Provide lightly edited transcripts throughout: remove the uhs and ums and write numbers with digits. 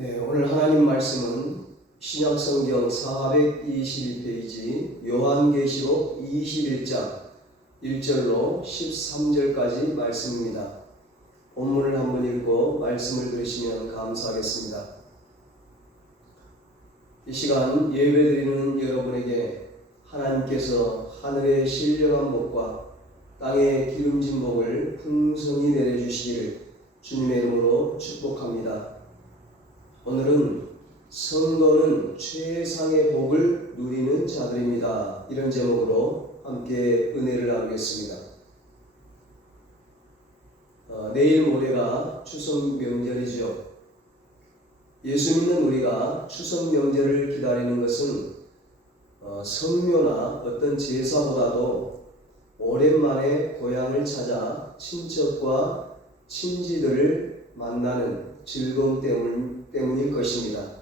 네, 오늘 하나님 말씀은 신약성경 422페이지 요한계시록 21장 1절로 13절까지 말씀입니다. 본문을 한번 읽고 말씀을 들으시면 감사하겠습니다. 이 시간 예배드리는 여러분에게 하나님께서 하늘의 신령한 복과 땅의 기름진 복을 풍성히 내려주시기를 주님의 이름으로 축복합니다. 오늘은 성도는 최상의 복을 누리는 자들입니다. 이런 제목으로 함께 은혜를 나누겠습니다. 내일 모레가 추석 명절이죠. 예수 믿는 우리가 추석 명절을 기다리는 것은 성묘나 어떤 제사보다도 오랜만에 고향을 찾아 친척과 친지들을 만나는 즐거움 때문일 것입니다.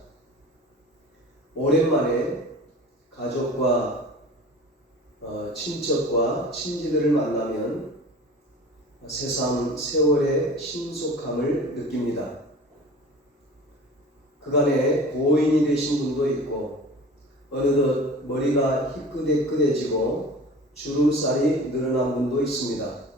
오랜만에 가족과 친척과 친지들을 만나면 세월의 신속함을 느낍니다. 그간에 고인이 되신 분도 있고 어느덧 머리가 희끗희끗해지고 주름살이 늘어난 분도 있습니다.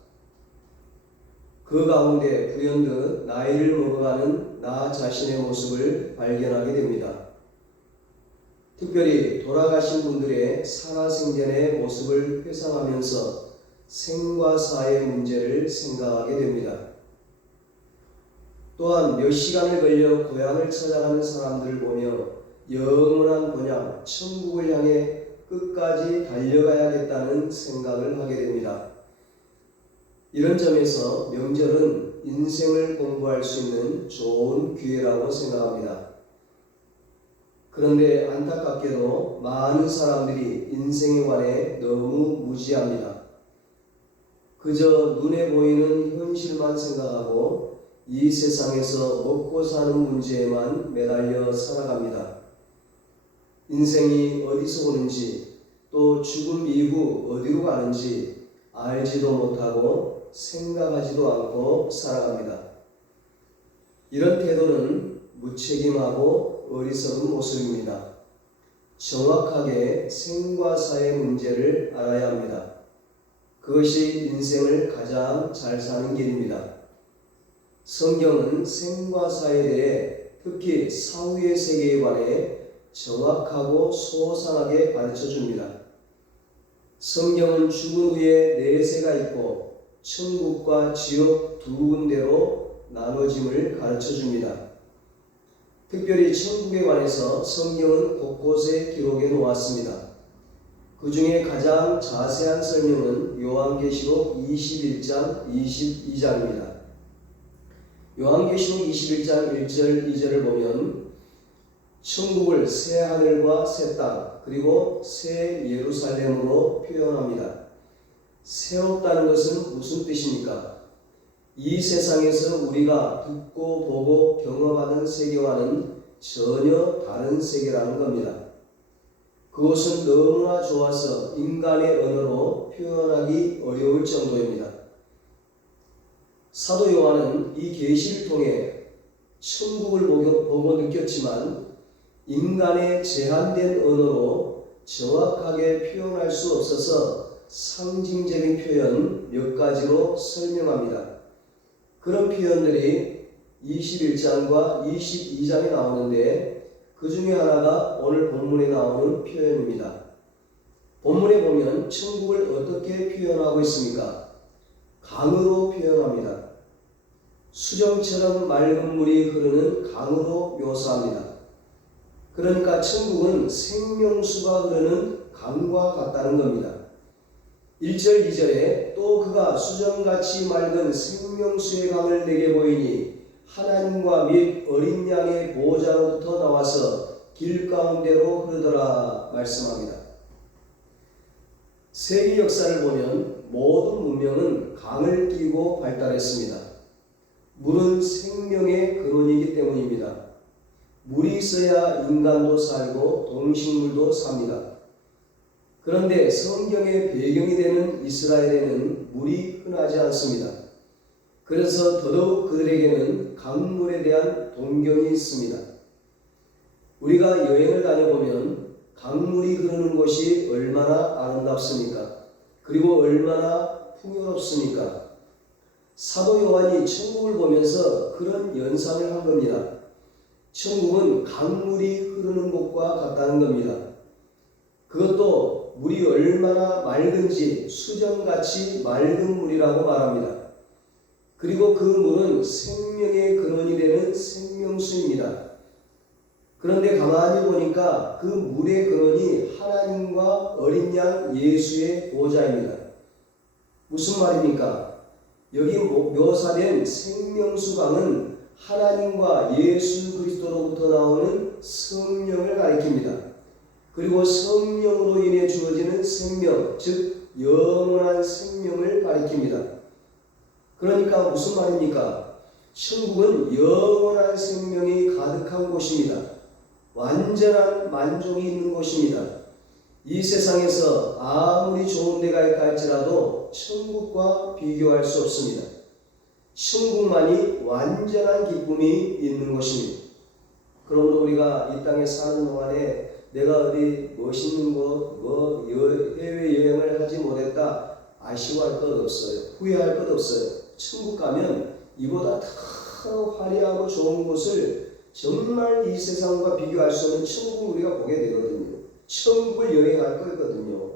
그 가운데 불현듯 나이를 먹어가는 나 자신의 모습을 발견하게 됩니다. 특별히 돌아가신 분들의 살아생전의 모습을 회상하면서 생과 사의 문제를 생각하게 됩니다. 또한 몇 시간을 걸려 고향을 찾아가는 사람들을 보며 영원한 본향, 천국을 향해 끝까지 달려가야겠다는 생각을 하게 됩니다. 이런 점에서 명절은 인생을 공부할 수 있는 좋은 기회라고 생각합니다. 그런데 안타깝게도 많은 사람들이 인생에 관해 너무 무지합니다. 그저 눈에 보이는 현실만 생각하고 이 세상에서 먹고 사는 문제에만 매달려 살아갑니다. 인생이 어디서 오는지 또 죽음 이후 어디로 가는지 알지도 못하고 생각하지도 않고 살아갑니다. 이런 태도는 무책임하고 어리석은 모습입니다. 정확하게 생과 사의 문제를 알아야 합니다. 그것이 인생을 가장 잘 사는 길입니다. 성경은 생과 사에 대해 특히 사후의 세계에 관해 정확하고 소상하게 가르쳐 줍니다. 성경은 죽은 후에 내세가 있고 천국과 지옥 두 군데로 나눠짐을 가르쳐 줍니다. 특별히 천국에 관해서 성경은 곳곳에 기록해 놓았습니다. 그 중에 가장 자세한 설명은 요한계시록 21장 22장입니다. 요한계시록 21장 1절 2절을 보면 천국을 새 하늘과 새 땅 그리고 새 예루살렘으로 표현합니다. 새롭다는 것은 무슨 뜻입니까? 이 세상에서 우리가 듣고 보고 경험하는 세계와는 전혀 다른 세계라는 겁니다. 그것은 너무나 좋아서 인간의 언어로 표현하기 어려울 정도입니다. 사도 요한은 이 계시를 통해 천국을 보고 느꼈지만 인간의 제한된 언어로 정확하게 표현할 수 없어서 상징적인 표현 몇 가지로 설명합니다. 그런 표현들이 21장과 22장에 나오는데 그 중에 하나가 오늘 본문에 나오는 표현입니다. 본문에 보면 천국을 어떻게 표현하고 있습니까? 강으로 표현합니다. 수정처럼 맑은 물이 흐르는 강으로 묘사합니다. 그러니까 천국은 생명수가 흐르는 강과 같다는 겁니다. 1절 2절에 또 그가 수정같이 맑은 생명수의 강을 내게 보이니 하나님과 및 어린 양의 보호자로부터 나와서 길 가운데로 흐르더라 말씀합니다. 세계 역사를 보면 모든 문명은 강을 끼고 발달했습니다. 물은 생명의 근원이기 때문입니다. 물이 있어야 인간도 살고 동식물도 삽니다. 그런데 성경의 배경이 되는 이스라엘에는 물이 흔하지 않습니다. 그래서 더더욱 그들에게는 강물에 대한 동경이 있습니다. 우리가 여행을 다녀보면 강물이 흐르는 곳이 얼마나 아름답습니까? 그리고 얼마나 풍요롭습니까? 사도 요한이 천국을 보면서 그런 연상을 한 겁니다. 천국은 강물이 흐르는 곳과 같다는 겁니다. 그것도 물이 얼마나 맑은지 수정같이 맑은 물이라고 말합니다. 그리고 그 물은 생명의 근원이 되는 생명수입니다. 그런데 가만히 보니까 그 물의 근원이 하나님과 어린 양 예수의 보좌입니다. 무슨 말입니까? 여기 묘사된 생명수강은 하나님과 예수 그리스도로부터 나오는 성령을 가리킵니다. 그리고 성령으로 인해 주어지는 생명, 즉 영원한 생명을 가리킵니다. 그러니까 무슨 말입니까? 천국은 영원한 생명이 가득한 곳입니다. 완전한 만족이 있는 곳입니다. 이 세상에서 아무리 좋은 데가 있다 할지라도 천국과 비교할 수 없습니다. 천국만이 완전한 기쁨이 있는 곳입니다. 그러므로 우리가 이 땅에 사는 동안에 내가 어디 멋있는 곳, 해외여행을 하지 못했다 아쉬워할 것 없어요. 후회할 것 없어요. 천국 가면 이보다 더 화려하고 좋은 곳을 정말 이 세상과 비교할 수 없는 천국을 우리가 보게 되거든요. 천국을 여행할 거거든요.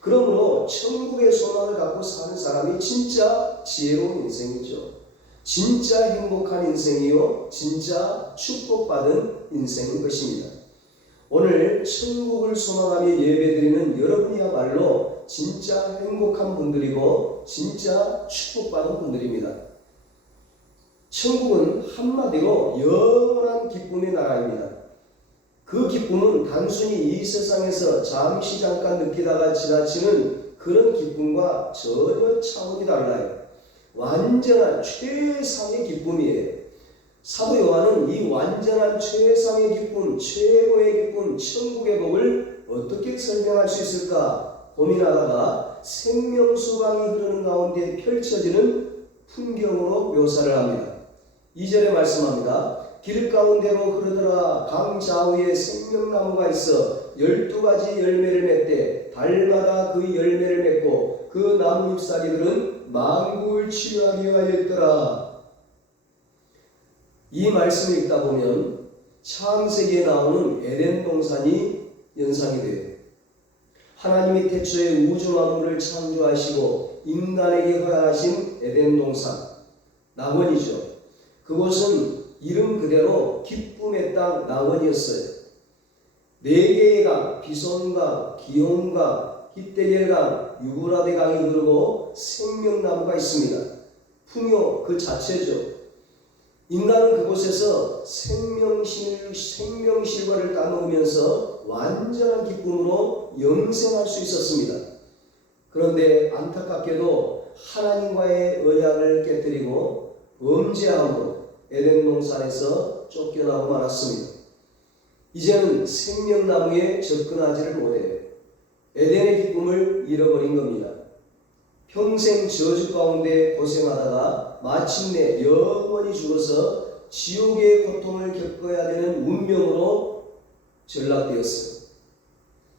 그러므로 천국의 소망을 갖고 사는 사람이 진짜 지혜로운 인생이죠. 진짜 행복한 인생이요, 진짜 축복받은 인생인 것입니다. 오늘 천국을 소망하며 예배드리는 여러분이야말로 진짜 행복한 분들이고 진짜 축복받은 분들입니다. 천국은 한마디로 영원한 기쁨의 나라입니다. 그 기쁨은 단순히 이 세상에서 잠시 잠깐 느끼다가 지나치는 그런 기쁨과 전혀 차원이 달라요. 완전한 최상의 기쁨이에요. 사도 요한은 이 완전한 최상의 기쁨, 최고의 기쁨, 천국의 복을 어떻게 설명할 수 있을까 고민하다가 생명수강이 흐르는 가운데 펼쳐지는 풍경으로 묘사를 합니다. 2절에 말씀합니다. 길 가운데로 흐르더라. 강 좌우에 생명나무가 있어 12가지 열매를 맺되 달마다 그 열매를 맺고 그 나무 잎사귀들은 만국을 치유하기 위하여 있더라. 이 말씀을 읽다 보면 창세기에 나오는 에덴 동산이 연상이 돼요. 하나님이 태초에 우주 만물을 창조하시고 인간에게 허락하신 에덴 동산, 낙원이죠. 그곳은 이름 그대로 기쁨의 땅 낙원이었어요. 4개의 강, 비손강, 기온강, 히데겔강, 유브라데 강이 흐르고 생명나무가 있습니다. 풍요 그 자체죠. 인간은 그곳에서 생명실과를 따먹으면서 완전한 기쁨으로 영생할 수 있었습니다. 그런데 안타깝게도 하나님과의 언약을 깨뜨리고 범죄함으로 에덴 동산에서 쫓겨나고 말았습니다. 이제는 생명나무에 접근하지를 못해요. 에덴의 기쁨을 잃어버린 겁니다. 평생 저주 가운데 고생하다가 마침내 영원히 죽어서 지옥의 고통을 겪어야 되는 운명으로 전락되었어요.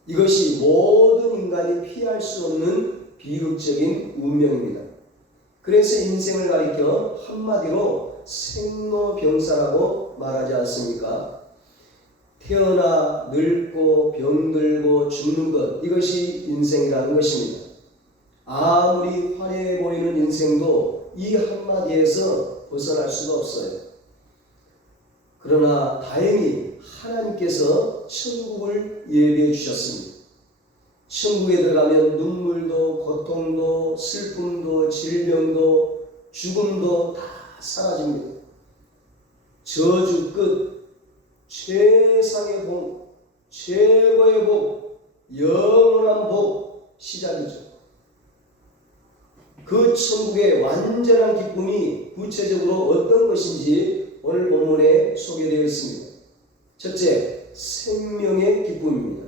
이것이 모든 인간이 피할 수 없는 비극적인 운명입니다. 그래서 인생을 가리켜 한마디로 생로병사라고 말하지 않습니까? 태어나 늙고 병들고 죽는 것, 이것이 인생이라는 것입니다. 아무리 화려해 보이는 인생도 이 한마디에서 벗어날 수가 없어요. 그러나 다행히 하나님께서 천국을 예비해 주셨습니다. 천국에 들어가면 눈물도 고통도 슬픔도 질병도 죽음도 다 사라집니다. 저주 끝, 최상의 복, 최고의 복, 영원한 복 시작이죠. 그 천국의 완전한 기쁨이 구체적으로 어떤 것인지 오늘 본문에 소개되어 있습니다. 첫째, 생명의 기쁨입니다.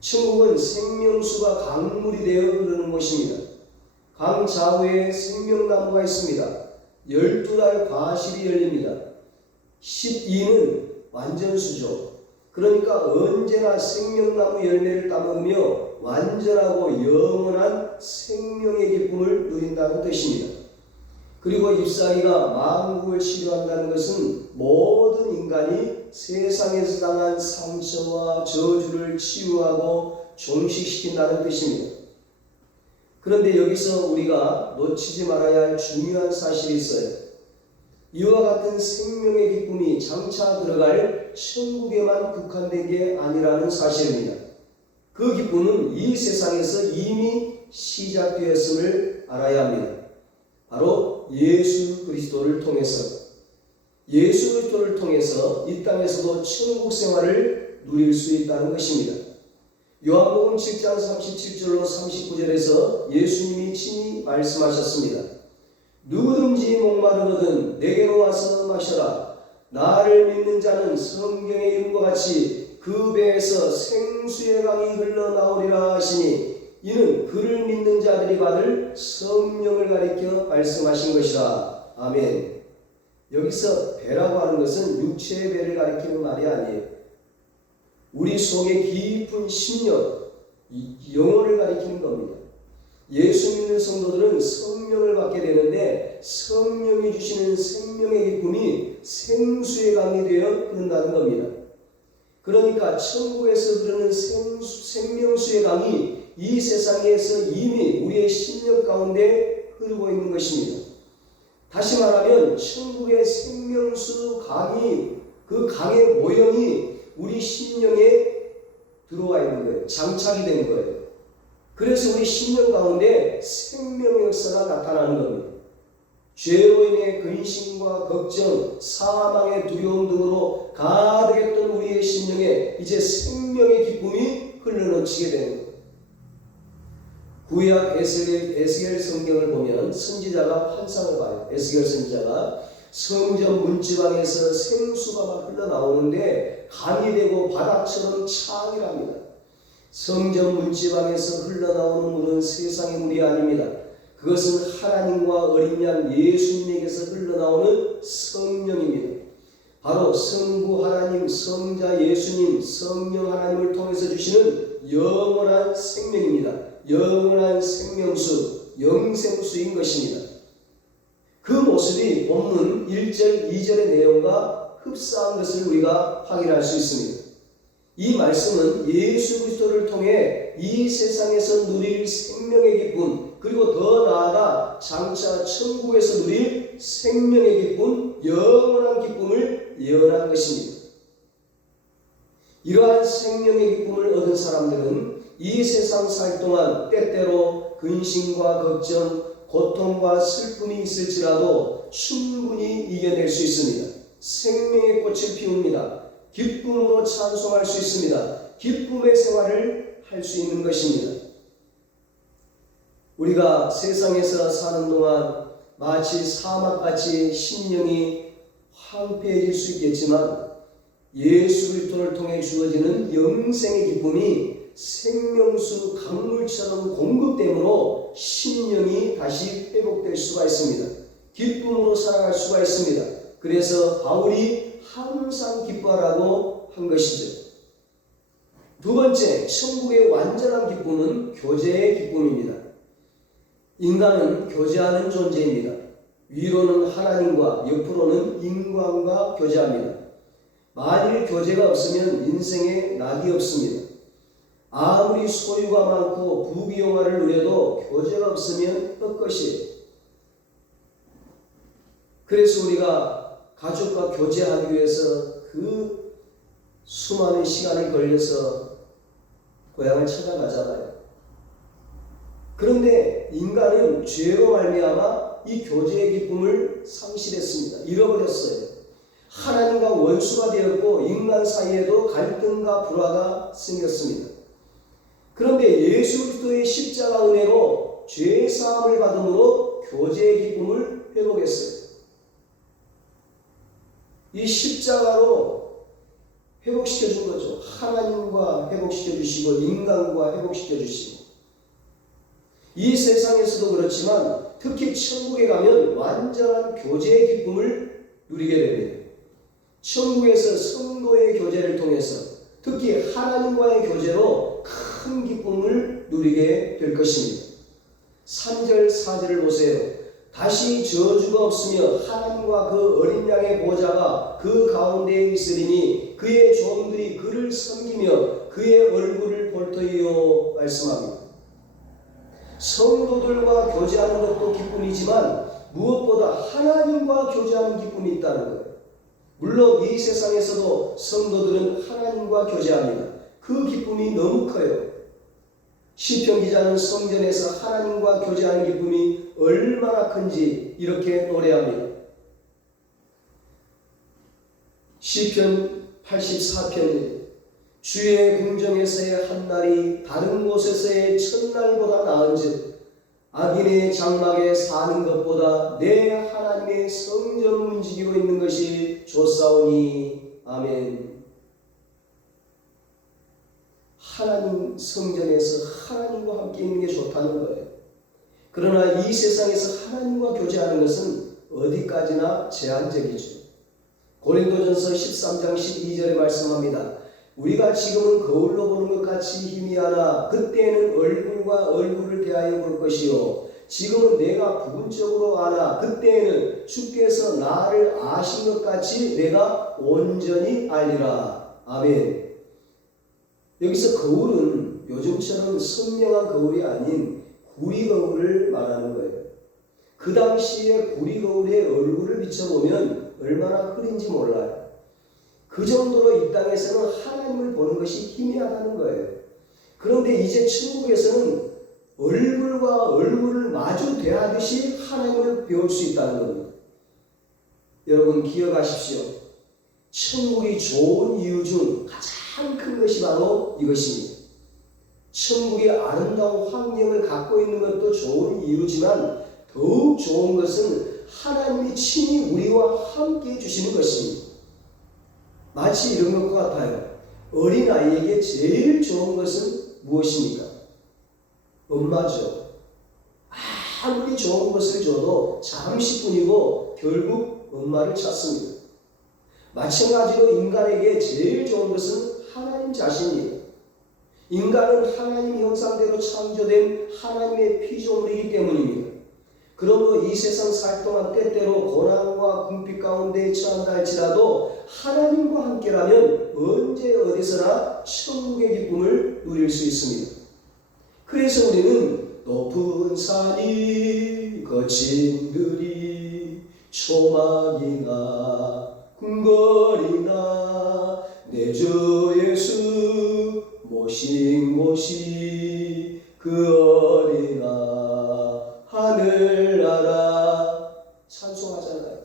천국은 생명수가 강물이 되어 흐르는 곳입니다. 강 좌우에 생명나무가 있습니다. 12달 과실이 열립니다. 12는 완전수죠. 그러니까 언제나 생명나무 열매를 따먹으며 완전하고 영원한 생명의 기쁨을 누린다는 뜻입니다. 그리고 잎사귀가 만국을 치료한다는 것은 모든 인간이 세상에서 당한 상처와 저주를 치유하고 종식시킨다는 뜻입니다. 그런데 여기서 우리가 놓치지 말아야 할 중요한 사실이 있어요. 이와 같은 생명의 기쁨이 장차 들어갈 천국에만 국한된 게 아니라는 사실입니다. 그 기쁨은 이 세상에서 이미 시작되었음을 알아야 합니다. 바로 예수 그리스도를 통해서 이 땅에서도 천국 생활을 누릴 수 있다는 것입니다. 요한복음 7장 37절로 39절에서 예수님이 친히 말씀하셨습니다. 누구든지 목마르거든 내게로 와서 마셔라. 나를 믿는 자는 성경에 이룬 것 같이 그 배에서 생수의 강이 흘러나오리라 하시니 이는 그를 믿는 자들이 받을 성령을 가리켜 말씀하신 것이라. 아멘. 여기서 배라고 하는 것은 육체의 배를 가리키는 말이 아니에요. 우리 속에 깊은 심령, 영혼을 가리키는 겁니다. 예수 믿는 성도들은 성령을 받게 되는데 성령이 주시는 생명의 기쁨이 생수의 강이 되어 흐른다는 겁니다. 그러니까 천국에서 흐르는 생명수의 강이 이 세상에서 이미 우리의 심령 가운데 흐르고 있는 것입니다. 다시 말하면 천국의 생명수 강이, 그 강의 모형이 우리 심령에 들어와 있는 거예요. 장착이 된 거예요. 그래서 우리 심령 가운데 생명의 역사가 나타나는 겁니다. 죄로 인해 근심과 걱정, 사망의 두려움 등으로 가득했던 우리의 심령에 이제 생명의 기쁨이 흘러넘치게 되는 거예요. 구약 에스겔 성경을 보면 선지자가 환상을 봐요. 에스겔 선지자가 성전 문지방에서 생수가 막 흘러나오는데 강이 되고 바다처럼 창이랍니다. 성전 문지방에서 흘러나오는 물은 세상의 물이 아닙니다. 그것은 하나님과 어린 양 예수님에게서 흘러나오는 성령입니다. 바로 성부 하나님, 성자 예수님, 성령 하나님을 통해서 주시는 영원한 생명입니다. 영원한 생명수, 영생수인 것입니다. 그 모습이 본문 1절, 2절의 내용과 흡사한 것을 우리가 확인할 수 있습니다. 이 말씀은 예수 그리스도를 통해 이 세상에서 누릴 생명의 기쁨, 그리고 더 나아가 장차 천국에서 누릴 생명의 기쁨, 영원한 기쁨을 예언한 것입니다. 이러한 생명의 기쁨을 얻은 사람들은 이 세상 살 동안 때때로 근심과 걱정, 고통과 슬픔이 있을지라도 충분히 이겨낼 수 있습니다. 생명의 꽃을 피웁니다. 기쁨으로 찬송할 수 있습니다. 기쁨의 생활을 할 수 있는 것입니다. 우리가 세상에서 사는 동안 마치 사막같이 심령이 황폐해질 수 있겠지만 예수 그리스도를 통해 주어지는 영생의 기쁨이 생명수 강물처럼 공급됨으로 심령이 다시 회복될 수가 있습니다. 기쁨으로 살아갈 수가 있습니다. 그래서 바울이 항상 기뻐하라고 한 것이죠. 두 번째, 천국의 완전한 기쁨은 교제의 기쁨입니다. 인간은 교제하는 존재입니다. 위로는 하나님과 옆으로는 인간과 교제합니다. 만일 교제가 없으면 인생에 낙이 없습니다. 아무리 소유가 많고 부귀영화를 누려도 교제가 없으면 헛것이에요. 그래서 우리가 가족과 교제하기 위해서 그 수많은 시간을 걸려서 고향을 찾아가잖아요. 그런데 인간은 죄로 말미암아 이 교제의 기쁨을 상실했습니다. 잃어버렸어요. 하나님과 원수가 되었고 인간 사이에도 갈등과 불화가 생겼습니다. 그런데 예수 그리스도의 십자가 은혜로 죄 사함을 받음으로 교제의 기쁨을 회복했어요. 이 십자가로 회복시켜 준 거죠. 하나님과 회복시켜 주시고 인간과 회복시켜 주시고. 이 세상에서도 그렇지만 특히 천국에 가면 완전한 교제의 기쁨을 누리게 됩니다. 천국에서 성도의 교제를 통해서 특히 하나님과의 교제로 큰 기쁨을 누리게 될 것입니다. 3절 4절을 보세요. 다시 저주가 없으며 하나님과 그 어린 양의 보좌가 그 가운데에 있으리니 그의 종들이 그를 섬기며 그의 얼굴을 볼 터이요 말씀합니다. 성도들과 교제하는 것도 기쁨이지만 무엇보다 하나님과 교제하는 기쁨이 있다는 거예요. 물론 이 세상에서도 성도들은 하나님과 교제합니다. 그 기쁨이 너무 커요. 시편 기자는 성전에서 하나님과 교제하는 기쁨이 얼마나 큰지 이렇게 노래합니다. 시편 84편 주의 궁정에서의 한날이 다른 곳에서의 첫날보다 나은즉 악인의 장막에 사는 것보다 내 하나님의 성전을 움직이고 있는 것이 좋사오니. 아멘. 하나님 성전에서 하나님과 함께 있는 게 좋다는 거예요. 그러나 이 세상에서 하나님과 교제하는 것은 어디까지나 제한적이죠. 고린도전서 13장 12절에 말씀합니다. 우리가 지금은 거울로 보는 것 같이 희미하나 그때는 얼굴과 얼굴을 대하여 볼 것이요 지금은 내가 부분적으로 아나 그때에는 주께서 나를 아신 것 같이 내가 온전히 알리라. 아멘. 여기서 거울은 요즘처럼 선명한 거울이 아닌 구리 거울을 말하는 거예요. 그 당시에 구리 거울에 얼굴을 비춰보면 얼마나 흐린지 몰라요. 그 정도로 이 땅에서는 하나님을 보는 것이 희미하다는 거예요. 그런데 이제 천국에서는 얼굴과 얼굴을 마주 대하듯이 하나님을 배울 수 있다는 겁니다. 여러분 기억하십시오. 천국이 좋은 이유 중 가장 큰 것이 바로 이것입니다. 천국의 아름다운 환경을 갖고 있는 것도 좋은 이유지만 더욱 좋은 것은 하나님이 친히 우리와 함께 해주시는 것입니다. 마치 이런 것과 같아요. 어린아이에게 제일 좋은 것은 무엇입니까? 엄마죠. 아무리 좋은 것을 줘도 잠시뿐이고 결국 엄마를 찾습니다. 마찬가지로 인간에게 제일 좋은 것은 하나님 자신이에요. 인간은 하나님 형상대로 창조된 하나님의 피조물이기 때문입니다. 그러므로 이 세상 살 동안 때때로 고난과 궁핍 가운데 처한다 할지라도 하나님과 함께라면 언제 어디서나 천국의 기쁨을 누릴 수 있습니다. 그래서 우리는 높은 산이 거친 들이 초막이나 궁궐이나 내 주 예수 모신 곳이 그 어린아 하늘나라 찬송하잖아요.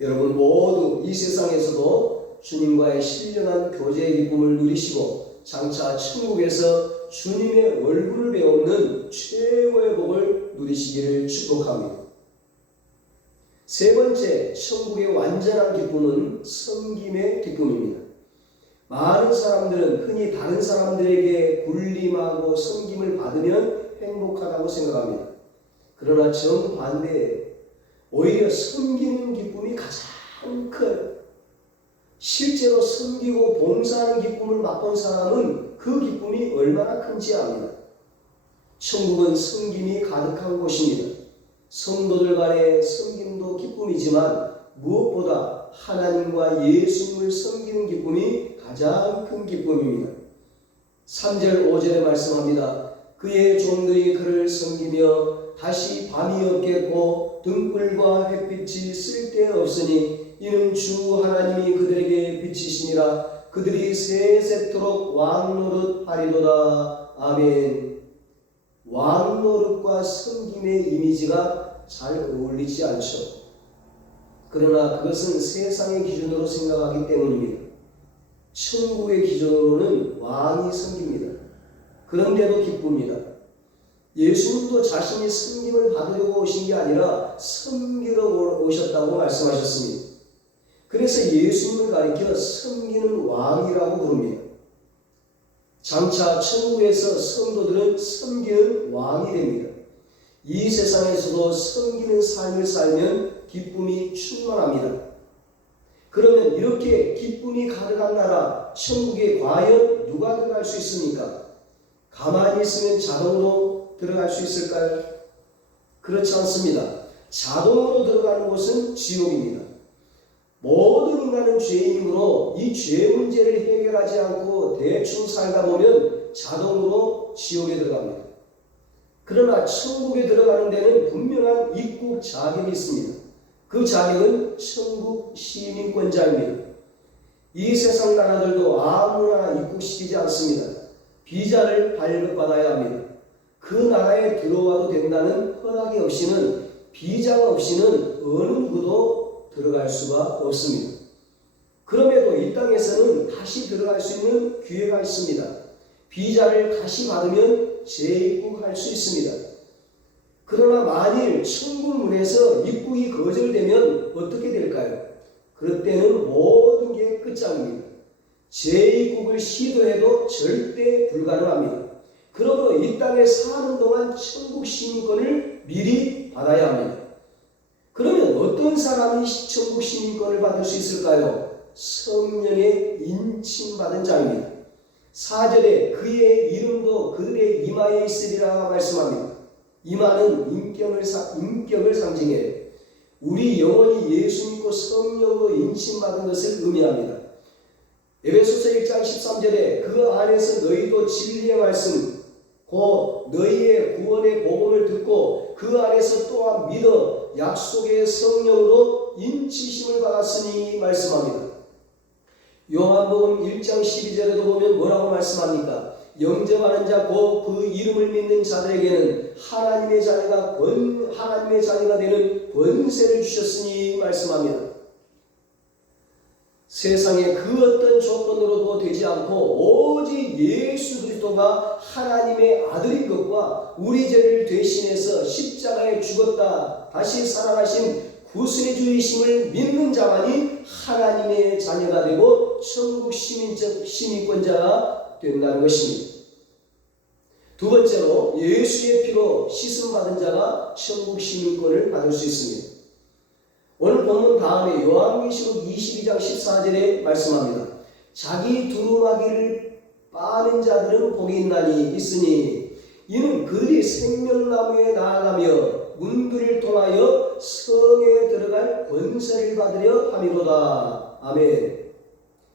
여러분 모두 이 세상에서도 주님과의 신령한 교제의 기쁨을 누리시고 장차 천국에서 주님의 얼굴을 배우는 최고의 복을 누리시기를 축복합니다. 세 번째, 천국의 완전한 기쁨은 섬김의 기쁨입니다. 많은 사람들은 흔히 다른 사람들에게 굴림하고 섬김을 받으면 행복하다고 생각합니다. 그러나 정반대에 오히려 섬기는 기쁨이 가장 커요. 실제로 섬기고 봉사하는 기쁨을 맛본 사람은 그 기쁨이 얼마나 큰지 압니다. 천국은 섬김이 가득한 곳입니다. 성도들 간의 섬김도 기쁨이지만 무엇보다 하나님과 예수님을 섬기는 기쁨이 가장 큰 기쁨입니다. 3절 5절에 말씀합니다. 그의 종들이 그를 섬기며 다시 밤이 없겠고 등불과 햇빛이 쓸데없으니 이는 주 하나님이 그들에게 빛이시니라. 그들이 세세토록 왕노릇 하리로다. 아멘. 왕노릇과 섬김의 이미지가 잘 어울리지 않죠. 그러나 그것은 세상의 기준으로 생각하기 때문입니다. 천국의 기준으로는 왕이 섬깁니다. 그런데도 기쁩니다. 예수님도 자신이 섬김을 받으려고 오신 게 아니라 섬기러 오셨다고 말씀하셨습니다. 그래서 예수님을 가리켜 섬기는 왕이라고 부릅니다. 장차 천국에서 성도들은 섬기는 왕이 됩니다. 이 세상에서도 섬기는 삶을 살면 기쁨이 충만합니다. 그러면 이렇게 기쁨이 가득한 나라 천국에 과연 누가 들어갈 수 있습니까? 가만히 있으면 자동으로 들어갈 수 있을까요? 그렇지 않습니다. 자동으로 들어가는 곳은 지옥입니다. 모든 인간은 죄인이므로 이 죄 문제를 해결하지 않고 대충 살다 보면 자동으로 지옥에 들어갑니다. 그러나 천국에 들어가는 데는 분명한 입국 자격이 있습니다. 그 자격은 천국 시민권자입니다. 이 세상 나라들도 아무나 입국시키지 않습니다. 비자를 발급받아야 합니다. 그 나라에 들어와도 된다는 허락이 없이는, 비자가 없이는 어느 누구도 들어갈 수가 없습니다. 그럼에도 이 땅에서는 다시 들어갈 수 있는 기회가 있습니다. 비자를 다시 받으면 재입국할 수 있습니다. 그러나 만일 천국 문에서 입국이 거절되면 어떻게 될까요? 그럴 때는 모든 게 끝장입니다. 재입국을 시도해도 절대 불가능합니다. 그러므로 이 땅에 사는 동안 천국 시민권을 미리 받아야 합니다. 그러면 어떤 사람이 천국 시민권을 받을 수 있을까요? 성령의 인침받은 자입니다. 4절에 그의 이름도 그들의 이마에 있으리라 말씀합니다. 이마는 인격을 상징해요. 우리 영혼이 예수 믿고 성령으로 인침받은 것을 의미합니다. 에베소서 1장 13절에 그 안에서 너희도 진리의 말씀 곧 너희의 구원의 복음을 듣고 그 안에서 또한 믿어 약속의 성령으로 인치심을 받았으니 말씀합니다. 요한복음 1장 12절에도 보면 뭐라고 말씀합니까? 영접하는 자 곧 그 이름을 믿는 자들에게는 하나님의 자녀가 되는 권세를 주셨으니 말씀합니다. 세상에 그 어떤 조건으로도 되지 않고 오직 예수 그리스도가 하나님의 아들인 것과 우리 죄를 대신해서 십자가에 죽었다 다시 살아나신 구세주이심을 믿는 자만이 하나님의 자녀가 되고 천국 시민권자가 된다는 것입니다. 두 번째로 예수의 피로 씻음받은 자가 천국 시민권을 받을 수 있습니다. 오늘 본문 다음에 요한계시록 22장 14절에 말씀합니다. 자기 두루마기를 빠는 자들은 복이 있으니 이는 그들이 생명나무에 나아가며 문들을 통하여 성에 들어갈 권세를 받으려 함이로다. 아멘.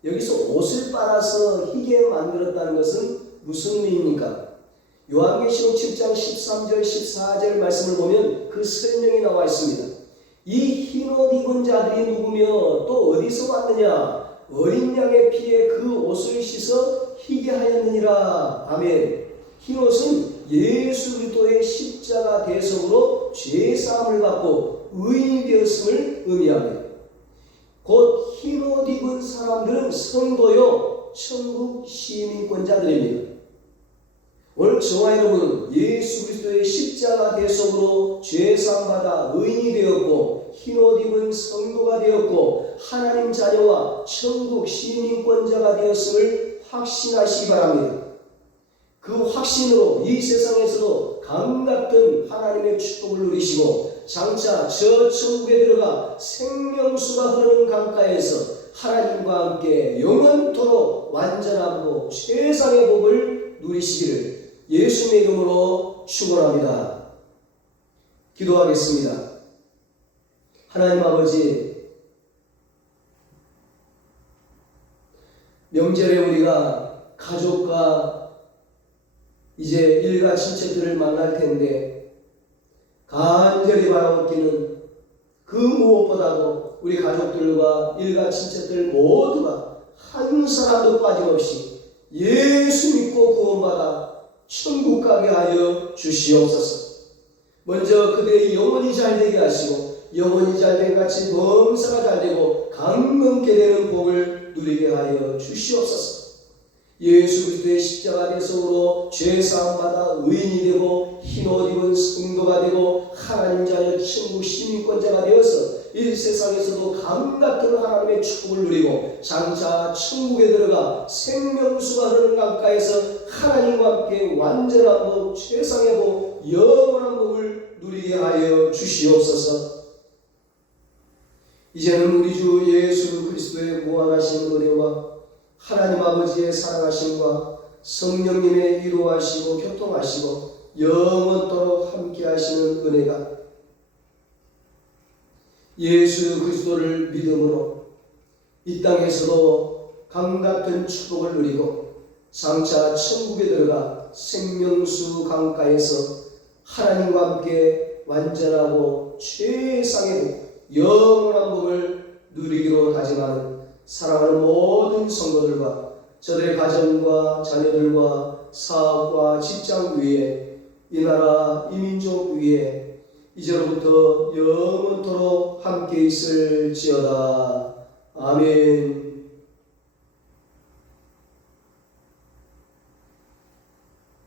여기서 옷을 빨아서 희게 만들었다는 것은 무슨 의미입니까? 요한계시록 7장 13절 14절 말씀을 보면 그 설명이 나와 있습니다. 이 흰옷 입은 자들이 누구며 또 어디서 왔느냐? 어린 양의 피에 그 옷을 씻어 희게 하였느니라. 아멘. 흰옷은 예수 그리스도의 십자가 대속으로 죄사함을 받고 의인이 되었음을 의미합니다. 곧 흰옷 입은 사람들은 성도요 천국 시민권자들입니다. 오늘 저와 여러분은 예수 그리스도의 십자가 대속으로 죄사함 받아 의인이 되었고 흰옷 입은 성도가 되었고 하나님 자녀와 천국 시민권자가 되었음을 확신하시기 바랍니다. 그 확신으로 이 세상에서도 강같은 하나님의 축복을 누리시고 장차 저 천국에 들어가 생명수가 흐르는 강가에서 하나님과 함께 영원토록 완전한 복, 최상의 복을 누리시기를 예수님의 이름으로 축원합니다. 기도하겠습니다. 하나님 아버지, 명절에 우리가 가족과 이제 일가 친척들을 만날 텐데 간절히 바라옵기는 그 무엇보다도 우리 가족들과 일가 친척들 모두가 한 사람도 빠짐없이 예수 믿고 구원받아 천국 가게 하여 주시옵소서. 먼저 그들의 영혼이 잘되게 하시고 영혼이 잘된 같이 범사가 잘되고 강건케 되는 복을 누리게 하여 주시옵소서. 예수 그리스도의 십자가 대속으로 죄사함 받아 의인이 되고 흰옷 입은 성도가 되고 하나님 자녀 천국 시민권자가 되어서 이 세상에서도 강같은 하나님의 축복을 누리고 장차 천국에 들어가 생명수가 흐르는 강가에서 하나님과 함께 완전한 복, 최상의 복, 영원한 복을 누리게 하여 주시옵소서. 이제는 우리 주 예수 그리스도의 무한하신 은혜와 하나님 아버지의 사랑하심과 성령님의 위로하시고 교통하시고 영원토록 함께 하시는 은혜가 예수 그리스도를 믿음으로 이 땅에서도 강같은 축복을 누리고 장차 천국에 들어가 생명수 강가에서 하나님과 함께 완전하고 최상의 영원한 복을 누리기로 다짐하는 사랑하는 모든 성도들과 저들의 가정과 자녀들과 사업과 직장 위에 이 나라 이 민족 위에 이제로부터 영원토록 함께 있을지어다. 아멘.